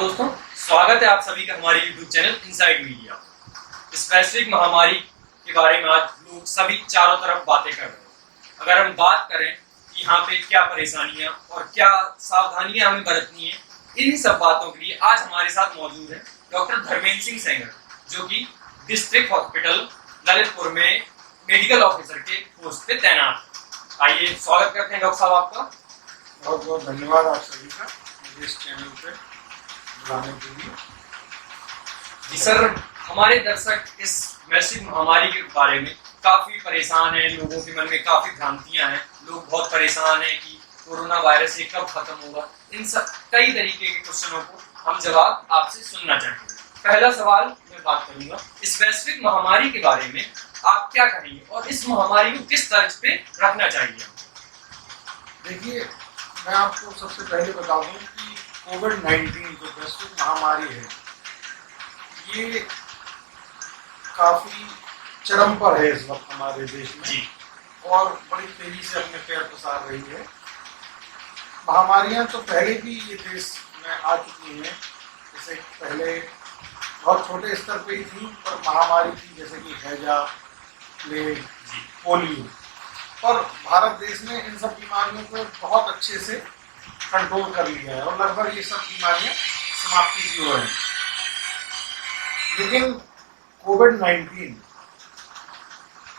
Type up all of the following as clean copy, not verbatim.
दोस्तों, स्वागत है आप सभी का हमारे YouTube चैनल इनसाइड मीडिया। इस वैश्विक महामारी के बारे में आज लोग सभी चारों तरफ बातें कर रहे हैं। अगर हम बात करें कि यहाँ पे क्या परेशानियां और क्या सावधानियां हमें बरतनी है, इन्हीं सब बातों के लिए आज हमारे साथ मौजूद है डॉक्टर धर्मेंद्र सिंह सेंगर, जो कि डिस्ट्रिक्ट हॉस्पिटल ललितपुर में मेडिकल ऑफिसर के पोस्ट पे तैनात है। आइए स्वागत करते हैं डॉक्टर साहब आपका। बहुत बहुत धन्यवाद आप सभी का मुझे इस चैनल पे बुलाने के लिए। जी सर, हमारे दर्शक इस वैश्विक महामारी के बारे में काफी परेशान हैं, लोगों के मन में काफी भ्रांतियां हैं। लोग बहुत परेशान हैं कि कोरोना वायरस ये कब खत्म होगा। इन सब कई तरीके के क्वेश्चनों को हम जवाब आपसे सुनना चाहेंगे। पहला सवाल मैं बात करूंगा, इस वैश्विक महामारी के बारे में आप क्या कहेंगे और इस महामारी को किस तर्ज पे रखना चाहिए? देखिए, मैं आपको सबसे पहले बता दूं कि कोविड-19 जो वैश्विक महामारी है, ये काफी चरम पर है इस वक्त हमारे देश में जी। और बड़ी तेजी से अपने पैर पसार रही है। महामारियां तो पहले भी ये देश में आ चुकी हैं, जैसे पहले बहुत छोटे स्तर पे ही थी, पर महामारी थी जैसे कि हैजा, प्लेग, पोलियो। पर भारत देश ने इन सब बीमारियों को बहुत अच्छे से कंट्रोल कर लिया है और लगभग ये सब बीमारियां समाप्ति की ओर हैं। लेकिन कोविड-19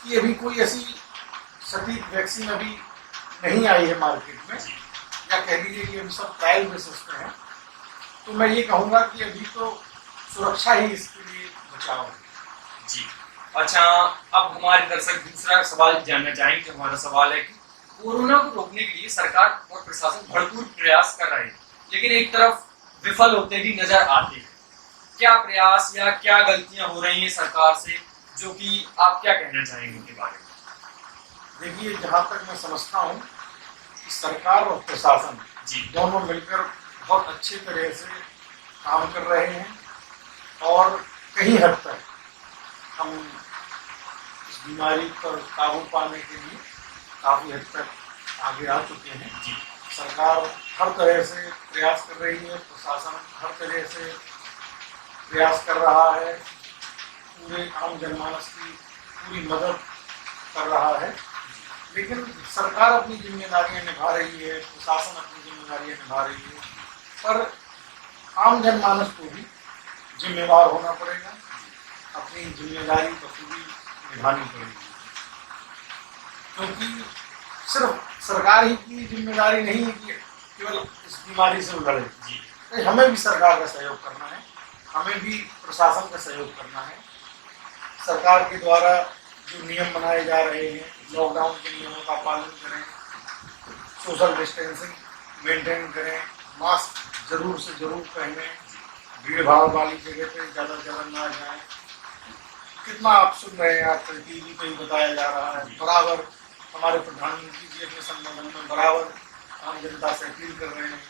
की अभी कोई ऐसी सटीक वैक्सीन अभी नहीं आई है मार्केट में, या कह लीजिए कि अभी सब ट्रायल बेसिस पे है। तो मैं ये कहूँगा कि अभी तो सुरक्षा ही इसके लिए बचाव है। जी अच्छा, अब हमारे दर्शक दूसरा सवाल जानना चाहेंगे। हमारा सवाल है कि कोरोना को रोकने के लिए सरकार और प्रशासन भरपूर प्रयास कर रहे हैं, लेकिन एक तरफ विफल होते भी नजर आते हैं। क्या प्रयास या क्या गलतियां हो रही हैं सरकार से, जो कि आप क्या कहना चाहेंगे उनके बारे में? देखिए, जहाँ तक मैं समझता हूँ कि सरकार और प्रशासन जी दोनों मिलकर बहुत अच्छे तरह से काम कर रहे हैं और कहीं हद तक हम इस बीमारी पर काबू पाने के लिए काफ़ी हद तक आगे आ चुके हैं। जी सरकार हर तरह से प्रयास कर रही है, प्रशासन हर तरह से प्रयास कर रहा है, पूरे आम जनमानस की पूरी मदद कर रहा है। लेकिन सरकार अपनी जिम्मेदारियां निभा रही है, प्रशासन अपनी जिम्मेदारियां निभा रही है, पर आम जनमानस को भी जिम्मेदार होना पड़ेगा, अपनी जिम्मेदारी बखूबी निभानी पड़ेगी। क्योंकि सिर्फ सरकार ही की जिम्मेदारी नहीं है कि केवल इस बीमारी से लड़े। तो हमें भी सरकार का सहयोग करना है, हमें भी प्रशासन का सहयोग करना है। सरकार के द्वारा जो नियम बनाए जा रहे हैं, लॉकडाउन के नियमों का पालन करें, सोशल डिस्टेंसिंग मेंटेन करें, मास्क जरूर से जरूर पहनें, भीड़ भाड़ वाली जगह पे ज़्यादा से ज़्यादा ना जाएं। कितना आप सुन रहे हैं, आजकल टीवी पे ही बताया जा रहा है। बराबर हमारे प्रधानमंत्री जी अपने संबोधन में बराबर आम जनता से अपील कर रहे हैं।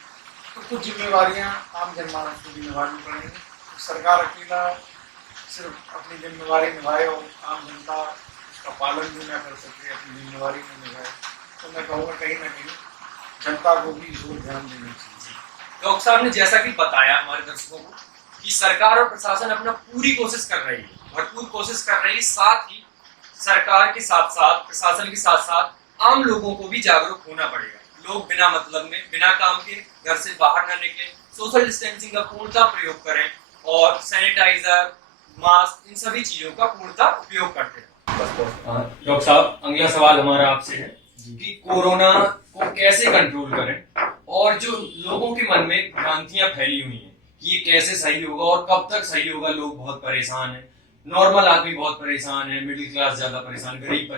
तो कुछ जिम्मेवारियां आम जनमानस को भी निभानी पड़ेंगी। सरकार अकेला सिर्फ अपनी जिम्मेवारी निभाए और आम जनता उसका पालन भी ना कर सके, अपनी जिम्मेवारी न निभाए, तो मैं कहूँगा कहीं ना कहीं जनता को भी इस ओर ध्यान देना चाहिए। डॉक्टर साहब ने जैसा कि बताया हमारे दर्शकों को कि सरकार और प्रशासन अपना पूरी कोशिश कर रही है, भरपूर कोशिश कर रही है। साथ ही सरकार के साथ साथ प्रशासन के साथ साथ आम लोगों को भी जागरूक होना पड़ेगा। लोग बिना मतलब में, बिना काम के घर से बाहर न निकलें, सोशल डिस्टेंसिंग का पूर्णतः प्रयोग करें और सैनिटाइजर, मास्क, इन सभी चीजों का पूर्णतः उपयोग करते हैं। डॉक्टर साहब, अगला सवाल हमारा आपसे है कि कोरोना को कैसे कंट्रोल करें और जो लोगों के मन में भ्रांतियां फैली हुई हैं कि ये कैसे सही होगा और कब तक सही होगा। लोग बहुत परेशान हैं, नॉर्मल आदमी बहुत परेशान है, मिडिल क्लास ज्यादा परेशान, गरीब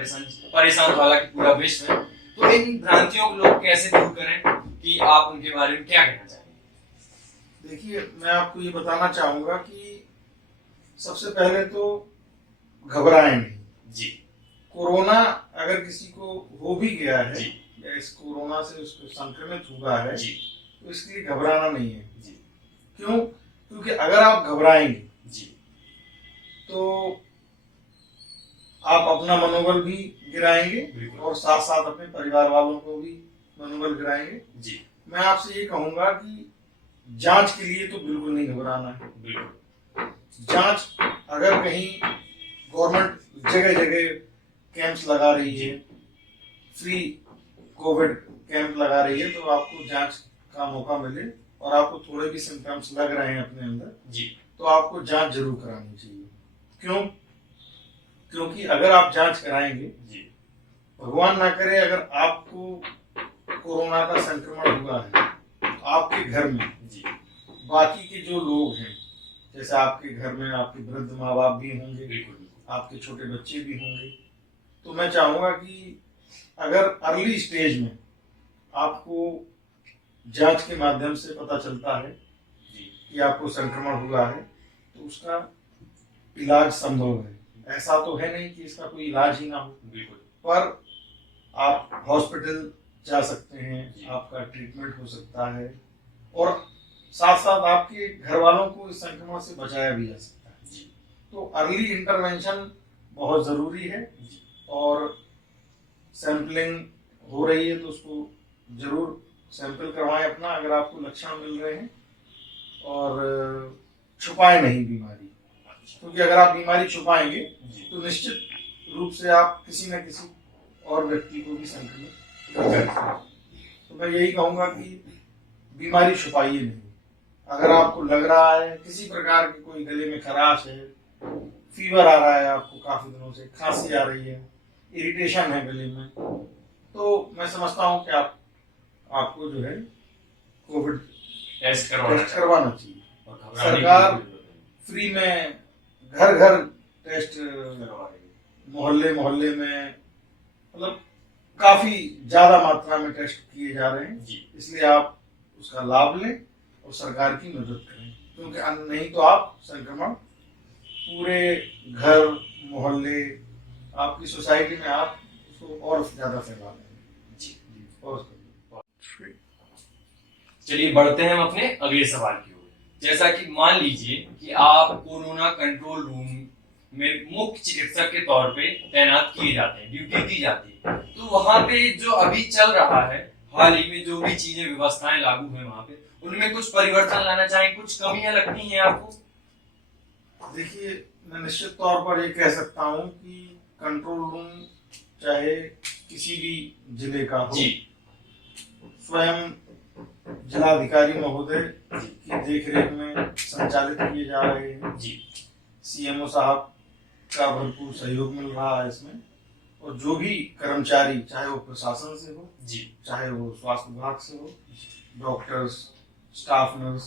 परेशान वाला कि पूरा विश्व है। तो इन भ्रांतियों को लोग कैसे दूर करें, कि आप उनके बारे में क्या कहना चाहेंगे? देखिए, मैं आपको ये बताना चाहूँगा कि सबसे पहले तो घबराएं नहीं। जी। कोरोना अगर किसी को हो भी गया है जी। या इस कोरोना से उसको संक्रमित हुआ है जी। तो इसके लिए घबराना नहीं है। जी। क्यों? क्योंकि अगर आप घबराएंगे जी तो आप अपना मनोबल भी गिराएंगे और साथ साथ अपने परिवार वालों को भी मनोबल गिराएंगे। जी। मैं आपसे ये कहूंगा कि जांच के लिए तो बिल्कुल नहीं घबराना है। बिल्कुल। जांच अगर कहीं गवर्नमेंट जगह जगह कैंप्स लगा रही है, फ्री कोविड कैंप लगा रही है, तो आपको जांच का मौका मिले और आपको थोड़े भी सिम्टम्स लग रहे हैं अपने अंदर जी, तो आपको जांच जरूर करानी चाहिए। क्यों? क्योंकि अगर आप जांच कराएंगे, जी, भगवान ना करे अगर आपको कोरोना का संक्रमण हुआ है तो आपके घर में जी, बाकी के जो लोग हैं, जैसे आपके घर में आपके वृद्ध माँ बाप भी होंगे, बिल्कुल, आपके छोटे बच्चे भी होंगे, तो मैं चाहूंगा कि अगर अर्ली स्टेज में आपको जांच के माध्यम से पता चलता है जी, कि आपको संक्रमण हुआ है तो उसका इलाज संभव है। ऐसा तो है नहीं कि इसका कोई इलाज ही ना हो, बिल्कुल, पर आप हॉस्पिटल जा सकते हैं, जी। आपका ट्रीटमेंट हो सकता है और साथ साथ आपके घर वालों को इस संक्रमण से बचाया भी जा सकता है। जी, तो अर्ली इंटरवेंशन बहुत जरूरी है जी, और सैंपलिंग हो रही है तो उसको जरूर सैंपल करवाएं अपना अगर आपको लक्षण मिल रहे हैं और छुपाएं नहीं बीमारी, अच्छा, क्योंकि अगर आप बीमारी छुपाएंगे जी, तो निश्चित रूप से आप किसी न किसी और व्यक्ति को भी संक्रमित कर सकते। तो मैं यही कहूंगा कि बीमारी छुपाइए नहीं। अगर आपको लग रहा है किसी प्रकार की कोई गले में खराश है, फीवर आ रहा है आपको काफी दिनों से, खांसी आ रही है, इरिटेशन है गले में, तो मैं समझता हूँ कि आपको जो है कोविड टेस्ट टेस्ट करवाना चाहिए। और घबराने की सरकार कोई जरूरत नहीं। फ्री में घर घर टेस्ट करवा रही है। मोहल्ले मोहल्ले में, मतलब काफी ज्यादा मात्रा में टेस्ट किए जा रहे हैं, जी, इसलिए आप उसका लाभ लें और सरकार की मदद करें, क्योंकि नहीं तो आप संक्रमण पूरे घर मोहल्ले आपकी सोसाइटी में आप उसको और ज्यादा फैला देंगे। जी। और चलिए बढ़ते हैं हम अपने अगले सवाल की ओर। जैसा कि मान लीजिए कि आप कोरोना कंट्रोल रूम में मुख्य चिकित्सक के तौर पे तैनात किए जाते हैं, ड्यूटी दी जाती है, तो वहां पे जो अभी चल रहा है, हाल ही में जो भी चीजें व्यवस्थाएं लागू हैं वहां पे, उनमें कुछ परिवर्तन लाना चाहें, कुछ कमियां लगती हैं आपको? देखिए, मैं निश्चित तौर पर ये कह सकता हूँ कि कंट्रोल रूम चाहे किसी भी जिले का हो, जी, स्वयं जिलाधिकारी महोदय की देखरेख में संचालित किए जा रहे हैं। जी, सीएमओ साहब का भरपूर सहयोग मिल रहा है इसमें, और जो भी कर्मचारी, चाहे वो प्रशासन से हो, जी, चाहे वो स्वास्थ्य विभाग से हो, डॉक्टर्स, स्टाफ नर्स,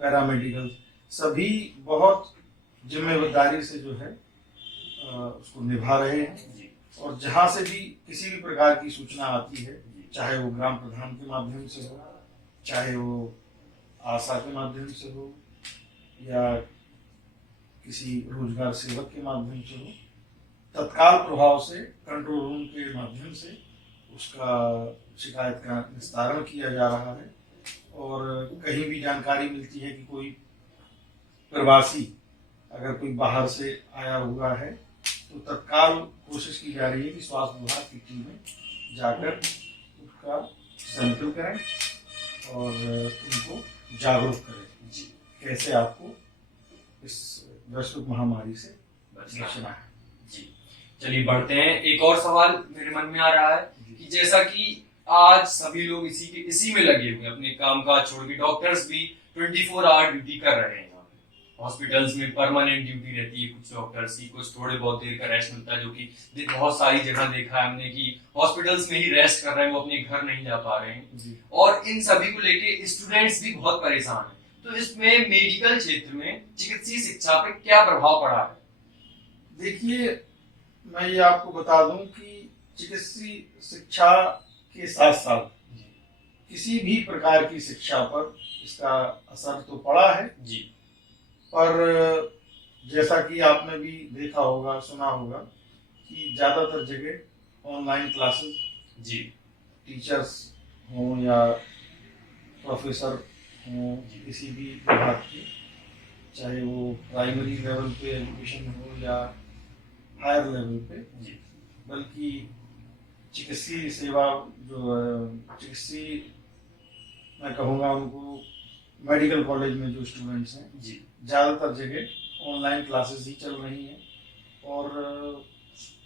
पैरामेडिकल, सभी बहुत जिम्मेदारी से जो है उसको निभा रहे हैं। जी, और जहाँ से भी किसी भी प्रकार की सूचना आती है, चाहे वो ग्राम प्रधान के माध्यम से हो, चाहे वो आशा के माध्यम से हो या किसी रोजगार सेवक के माध्यम से हो, तत्काल प्रभाव से कंट्रोल रूम के माध्यम से उसका शिकायत का निस्तारण किया जा रहा है। और कहीं भी जानकारी मिलती है कि कोई प्रवासी अगर कोई बाहर से आया हुआ है तो तत्काल कोशिश की जा रही है कि स्वास्थ्य विभाग की टीमें जाकर उसका सैंपल करें और उनको जागरूक करें जी, कैसे आपको इस वैश्विक महामारी से बचना है। जी। चलिए बढ़ते हैं। एक और सवाल मेरे मन में आ रहा है कि जैसा कि आज सभी लोग इसी में लगे हुए हैं, अपने काम काज छोड़ के, डॉक्टर्स भी 24 आवर ड्यूटी कर रहे हैं। हॉस्पिटल्स में परमानेंट ड्यूटी रहती है कुछ डॉक्टर्स की, कुछ थोड़े बहुत देर का रेस्ट मिलता है, जो कि बहुत सारी जगह देखा है हमने कि हॉस्पिटल्स में ही रेस्ट कर रहे हैं, वो अपने घर नहीं जा पा रहे हैं। और इन सभी को लेके स्टूडेंट्स भी बहुत परेशान हैं। तो इसमें मेडिकल क्षेत्र में चिकित्सीय शिक्षा पर क्या प्रभाव पड़ा है? देखिए, मैं ये आपको बता दूं कि चिकित्सीय शिक्षा के साथ साथ किसी भी प्रकार की शिक्षा पर इसका असर तो पड़ा है जी, पर जैसा कि आपने भी देखा होगा, सुना होगा कि ज्यादातर जगह ऑनलाइन क्लासेस, जी, टीचर्स हों या प्रोफेसर हों किसी भी विभाग के, चाहे वो प्राइमरी लेवल पे एजुकेशन हो या हायर लेवल पे, बल्कि चिकित्सीय सेवा जो चिकित्सीय, मैं कहूँगा उनको मेडिकल कॉलेज में जो स्टूडेंट्स हैं जी ज़्यादातर जगह ऑनलाइन क्लासेस ही चल रही हैं, और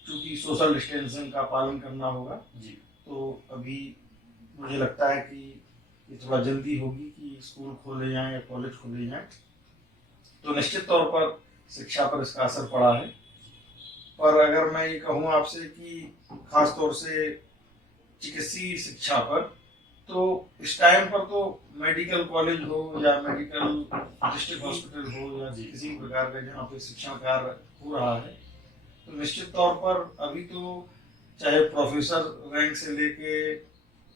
चूंकि सोशल डिस्टेंसिंग का पालन करना होगा जी तो अभी मुझे लगता है कि ये थोड़ा जल्दी होगी कि स्कूल खोले जाएं या कॉलेज खोले जाएं, तो निश्चित तौर पर शिक्षा पर इसका असर पड़ा है। पर अगर मैं ये कहूँ आपसे कि खास तौर से चिकित्सीय शिक्षा पर, तो इस टाइम पर तो मेडिकल कॉलेज हो या मेडिकल डिस्ट्रिक्ट हॉस्पिटल हो या किसी भी प्रकार का जहाँ पे शिक्षण कार्य हो रहा है, तो निश्चित तौर पर अभी तो चाहे प्रोफेसर रैंक से लेके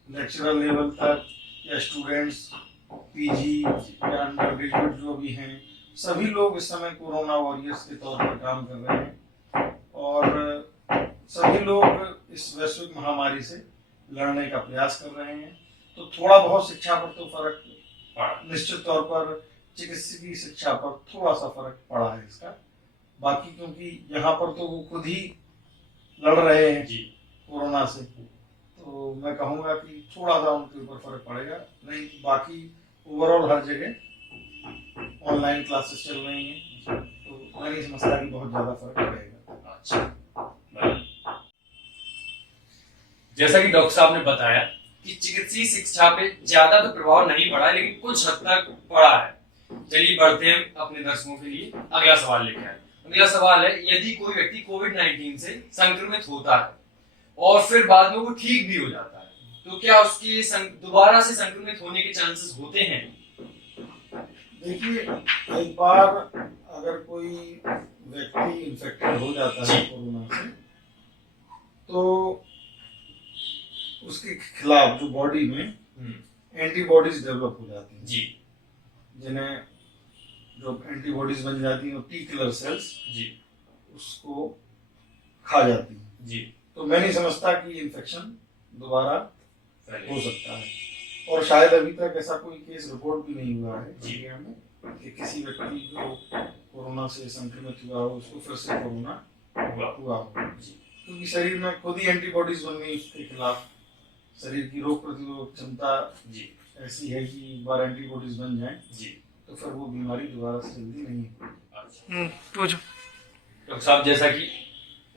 लेक्चरर लेवल तक या स्टूडेंट्स पीजी या अंडर ग्रेजुएट जो भी हैं, सभी लोग इस समय कोरोना वॉरियर्स के तौर पर काम कर रहे हैं, और सभी लोग इस वैश्विक महामारी से लड़ने का प्रयास कर रहे हैं। तो थोड़ा बहुत शिक्षा पर तो फर्क निश्चित तौर पर, चिकित्सकीय शिक्षा पर थोड़ा सा फर्क पड़ा है इसका। बाकी क्योंकि यहाँ पर तो वो खुद ही लड़ रहे हैं जी कोरोना से, तो मैं कहूँगा कि थोड़ा सा उनके ऊपर फर्क पड़ेगा, नहीं तो बाकी ओवरऑल हर जगह ऑनलाइन क्लासेस चल रही हैं, तो मैं नहीं समझता कि बहुत ज़्यादा फर्क पड़ेगा। अच्छा, जैसा कि डॉक्टर साहब ने बताया कि चिकित्सीय शिक्षा पे ज्यादा तो प्रभाव नहीं पड़ा, लेकिन कुछ हद तक पड़ा है। चलिए बढ़ते हैं अपने दर्शकों के लिए अगला सवाल लेकर आए। अगला सवाल है, यदि कोई व्यक्ति कोविड-19 से संक्रमित होता है और फिर बाद में वो ठीक भी हो जाता है, तो क्या उसके दोबारा से संक्रमित होने के चांसेस होते हैं? देखिए, एक बार अगर कोई व्यक्ति इन्फेक्टेड हो जाता है कोरोना से, तो उसके खिलाफ जो बॉडी में एंटीबॉडीज डेवलप हो जाती हैं जी, जिन्हें जो एंटीबॉडीज बन जाती हैं टी किलर सेल्स जी उसको खा जाती हैं जी। तो मैं नहीं समझता कि इन्फेक्शन दोबारा हो सकता है, और शायद अभी तक ऐसा कोई केस रिपोर्ट भी नहीं हुआ है इंडिया में कि किसी व्यक्ति जो कोरोना से संक्रमित हुआ हो उसको फिर से कोरोना हुआ हो, क्योंकि शरीर में खुद ही एंटीबॉडीज बन गई उसके खिलाफ। शरीर की रोग प्रतिरोधक क्षमता ऐसी है कि एक बार एंटीबॉडीज बन जाए तो फिर वो बीमारी दोबारा से जल्दी नहीं होती। डॉक्टर साहब, जैसा कि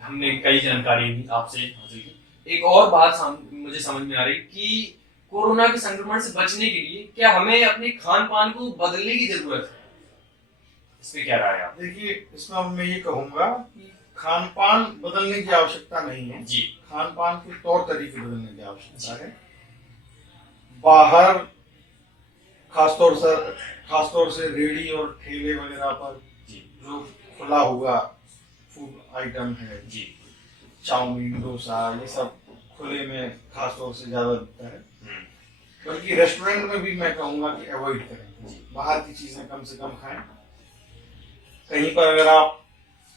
हमने कई जानकारी भी आपसे हासिल की, एक और बात मुझे समझ में आ रही कि कोरोना के संक्रमण से बचने के लिए क्या हमें अपने खान पान को बदलने की जरूरत है? इसमें क्या राय है आप? देखिए, इसमें मैं ये कहूँगा कि खान पान बदलने की आवश्यकता नहीं है जी। खान पान के तौर तरीके बदलने की आवश्यकता है। बाहर खासतौर से रेडी और ठेले वगैरह पर जो खुला हुआ फूड आइटम है, चाउमीन, डोसा, ये सब खुले में खासतौर से ज्यादा बिकता है, बल्कि रेस्टोरेंट में भी मैं कहूँगा कि अवॉइड करें, बाहर की चीजें कम से कम खाएं। कहीं पर अगर आप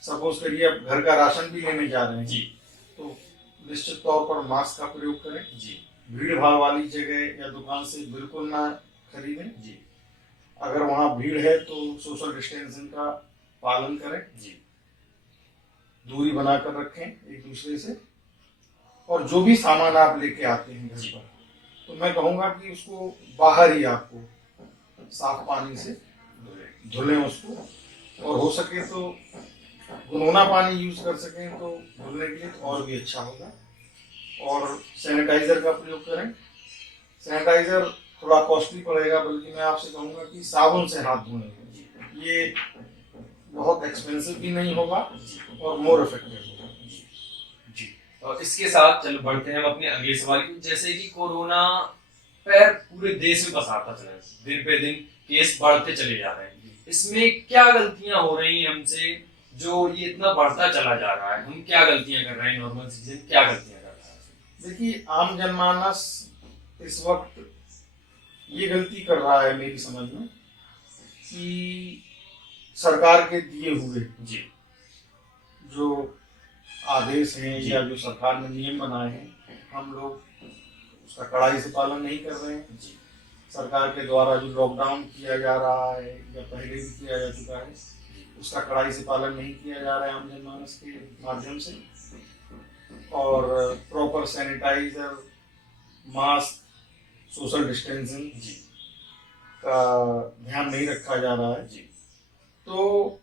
सपोज करिए आप घर का राशन भी लेने जा रहे हैं तो निश्चित तौर पर मास्क का प्रयोग करें। भीड़ भाड़ वाली जगह या दुकान से बिल्कुल ना खरीदें। अगर वहाँ भीड़ है तो सोशल डिस्टेंसिंग का पालन करें, दूरी बनाकर रखें एक दूसरे से, और जो भी सामान आप लेके आते हैं घर पर, तो मैं कहूँगा कि उसको बाहर ही आपको साफ पानी से धुलें उसको, और हो सके तो गुनगुना पानी यूज कर सकें तो धुलने के लिए तो और भी अच्छा होगा। और सैनिटाइजर का प्रयोग करें। सैनिटाइजर थोड़ा कॉस्टली पड़ेगा, बल्कि मैं आपसे कहूँगा कि साबुन से हाथ धोएं, ये बहुत एक्सपेंसिव भी नहीं होगा और मोर इफेक्टिव होगा। जी, और इसके साथ चलो बढ़ते हैं हम अपने अगले सवाल की। जैसे कि कोरोना पर पूरे देश में पसारता चला है, दिन पे दिन केस बढ़ते चले जा रहे हैं, इसमें क्या गलतियां हो रही हैं हमसे जो ये इतना बढ़ता चला जा रहा है? हम क्या गलतियां कर रहे हैं, नॉर्मल सिटीजन क्या गलतियां कर रहा है? देखिए, आम जनमानस इस वक्त ये गलती कर रहा है मेरी समझ में कि सरकार के दिए हुए जो आदेश हैं या जो सरकार ने नियम बनाए हैं, हम लोग उसका कड़ाई से पालन नहीं कर रहे हैं। सरकार के द्वारा जो लॉकडाउन किया जा रहा है या पहले भी किया जा चुका है, उसका कड़ाई से पालन नहीं किया जा रहा है आम जनमानस के माध्यम से। और proper sanitiser, mask, social distancing का ध्यान नहीं रखा जा रहा है। जी तो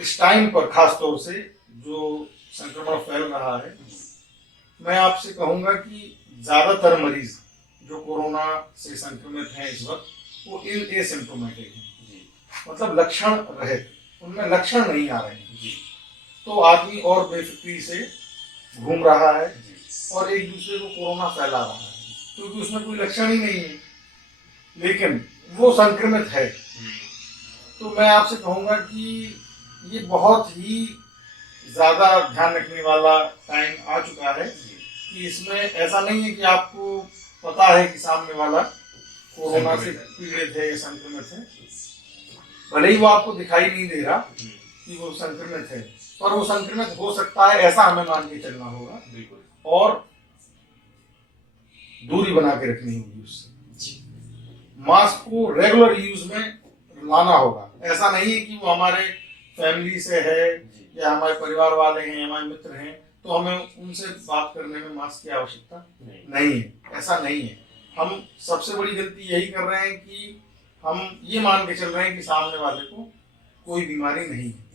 इस टाइम पर खास तौर से जो संक्रमण फैल रहा है, मैं आपसे कहूंगा कि ज्यादातर मरीज जो कोरोना से संक्रमित हैं इस वक्त, वो एसिम्प्टोमेटिक हैं, मतलब लक्षण रहित, उनमें लक्षण नहीं आ रहे हैं। तो आदमी और बेफिक्री से घूम रहा है और एक दूसरे को कोरोना फैला रहा है, क्योंकि उसमें कोई लक्षण ही नहीं है, लेकिन वो संक्रमित है। तो मैं आपसे कहूंगा कि ये बहुत ही ज्यादा ध्यान रखने वाला टाइम आ चुका है कि इसमें ऐसा नहीं है कि आपको पता है कि सामने वाला कोरोना से पीड़ित है या संक्रमित है, भले ही वो आपको दिखाई नहीं दे रहा कि वो संक्रमित है, पर वो संक्रमित हो सकता है, ऐसा हमें मान के चलना होगा। बिल्कुल। और दूरी बना के रखनी होगी उससे। मास्क को रेगुलर यूज में लाना होगा। ऐसा नहीं है कि वो हमारे फैमिली से है या हमारे परिवार वाले हैं, हमारे मित्र हैं, तो हमें उनसे बात करने में मास्क की आवश्यकता नहीं है। ऐसा नहीं है। हम सबसे बड़ी गलती यही कर रहे हैं कि हम ये मान के चल रहे हैं कि सामने वाले को कोई बीमारी नहीं है।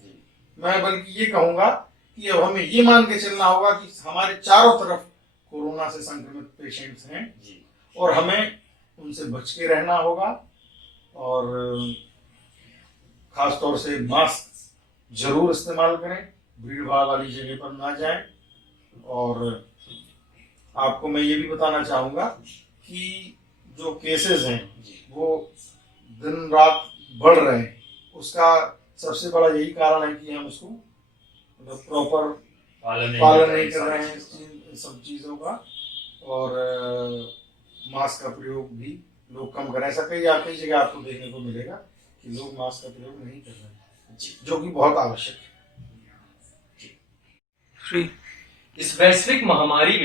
मैं बल्कि ये कहूंगा कि अब हमें ये मान के चलना होगा कि हमारे चारों तरफ कोरोना से संक्रमित पेशेंट्स हैं और हमें उनसे बच के रहना होगा। और खास तौर से मास्क जरूर इस्तेमाल करें, भीड़ भाड़ वाली जगह पर ना जाएं। और आपको मैं ये भी बताना चाहूँगा कि जो केसेस हैं वो दिन रात बढ़ रहे हैं, उसका सबसे बड़ा यही कारण है कि हम उसको मतलब प्रॉपर पालन नहीं कर रहे हैं इन सब चीज़ों का। और मास्क का प्रयोग भी लोग कम करें। ऐसा कई जगह आपको देखने को मिलेगा कि लोग मास्क का प्रयोग नहीं कर रहे हैं, जो कि बहुत आवश्यक है। इस वैश्विक महामारी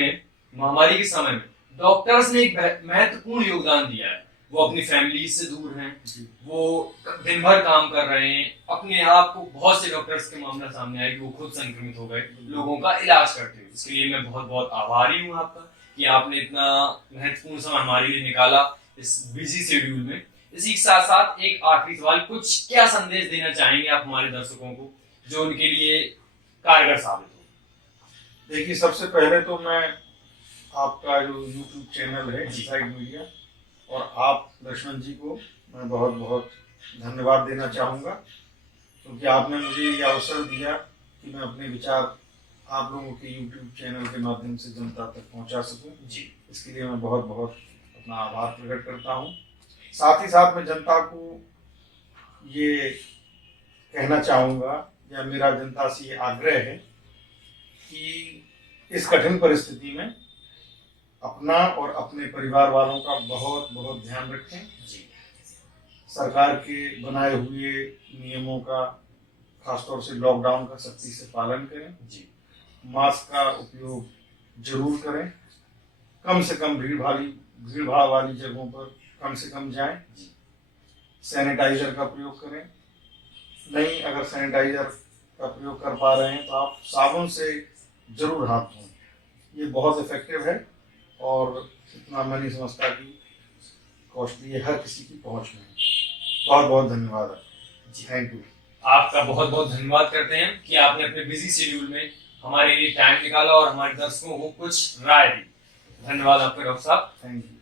के समय में डॉक्टर्स ने एक महत्वपूर्ण योगदान दिया है। वो अपनी फैमिली से दूर हैं, वो दिन भर काम कर रहे हैं। अपने आप को बहुत से डॉक्टर्स के मामला सामने आया कि वो खुद संक्रमित हो गए, लोगों का इलाज करते हुए। इसके लिए मैं बहुत बहुत आभारी हूँ आपका कि आपने इतना महत्वपूर्ण समय हमारे लिए निकाला इस बिजी शेड्यूल में। इसी के साथ साथ एक आखिरी सवाल, कुछ क्या संदेश देना चाहेंगे आप हमारे दर्शकों को जो उनके लिए कारगर साबित हो? देखिए, सबसे पहले तो मैं आपका जो YouTube चैनल है इनसाइड मीडिया और आप लक्ष्मण जी को मैं बहुत बहुत धन्यवाद देना चाहूँगा, क्योंकि आपने मुझे ये अवसर दिया कि मैं अपने विचार आप लोगों के YouTube चैनल के माध्यम से जनता तक पहुँचा सकूँ। इसके लिए मैं बहुत बहुत अपना आभार प्रकट करता हूँ। साथ ही साथ मैं जनता को ये कहना चाहूँगा, या मेरा जनता से ये आग्रह है कि इस कठिन परिस्थिति में अपना और अपने परिवार वालों का बहुत बहुत ध्यान रखें। सरकार के बनाए हुए नियमों का, खासतौर से लॉकडाउन का सख्ती से पालन करें। मास्क का उपयोग जरूर करें। कम से कम भीड़ भाड़ वाली जगहों पर कम से कम जाएं। सैनिटाइजर का प्रयोग करें। नहीं, अगर सैनिटाइजर का प्रयोग कर पा रहे हैं तो आप साबुन से जरूर हाथ धोएं। ये बहुत इफेक्टिव है और इतना मैं नहीं समझता कि कॉस्टली है, हर किसी की पहुंच में है। बहुत बहुत धन्यवाद। Thank you. आपका बहुत बहुत धन्यवाद करते हैं कि आपने अपने बिजी शेड्यूल में हमारे लिए टाइम निकाला और हमारे दर्शकों को कुछ राय दी। धन्यवाद आपका डॉक्टर साहब। Thank you.